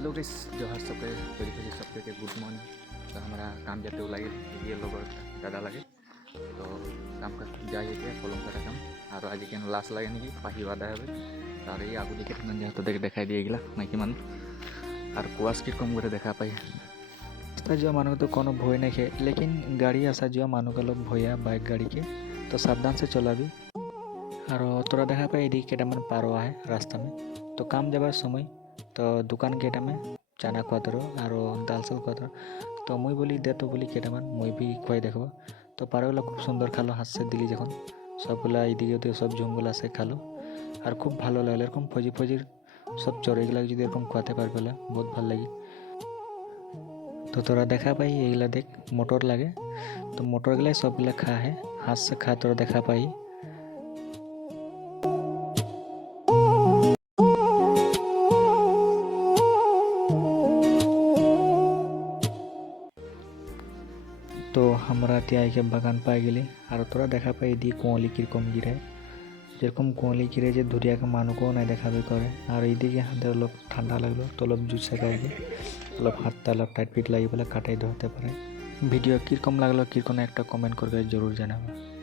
Hello guys जोहर सबके तोरी फेरि सबके गुड मर्निङ त हाम्रा काम जाते लाग्यो ये लोगों दादा लागे তো কাম কাজ যাই হয়েছে কলম কাটা কাম। আর আজ কেন লাশ লাগে নাকি? পাখি বাঁধা হবে। তার এই আগু দেখে যেহেতু দেখে দেখাই দিয়ে গেলা নাকি মানুষ আর কুয়াশ কীরকম করে দেখা পাই। রাস্তা যাওয়া মানুষ তো কোনো ভয় নেই লেকিন গাড়ি আসা যাওয়া মানুষগুলো ভয়া বাইক গাড়িকে। তো সাবধান সে চলাবি। আর তোরা দেখা পাই এদিকে কেটামান পারো আহে রাস্তা মে। তো কাম যাবার সময় তো দোকান কেটামে চানা খোয়াতর আর ডাল চাল খোয়াতর তো মুই বলি দে তো বলি কেটামান মুই বি খুয়াই দেখব তো পারোগুলো খুব সুন্দর খালো হাসছে দিলি যখন সবগুলা এইদিকে ওদিকে সব জঙ্গল আছে খালো। আর খুব ভালো লাগল এরকম ফজি ফজির সব চড়েগুলা যদি এরকম খোয়াতে পারবে না, বহুত ভালো লাগে। তো তোরা দেখা পাই এইগুলা দেখ মোটর লাগে। তো মোটরগুলাই সবগুলা খা হে से খা তোরা দেখা পাই। তো আমরা টিয়াইকে বাগান পাই গেলি। আর তোরা দেখা পাই দি কোঁয়ালি কীরকম গিরে। যেরকম কোঁয়ালি গিরে যে ধুরিয়াকে মানুষও নাই দেখাবে করে। আর এইদিকে হাতে অলপ ঠান্ডা লাগল, তো অলপ জুস খাইকে অলপ হাতটা অলপ টাইট পিট লাগি বলে কাটাই ধরতে পারে। ভিডিও কীরকম লাগল, কীরকম একটা কমেন্ট করবে জরুর জানাবে।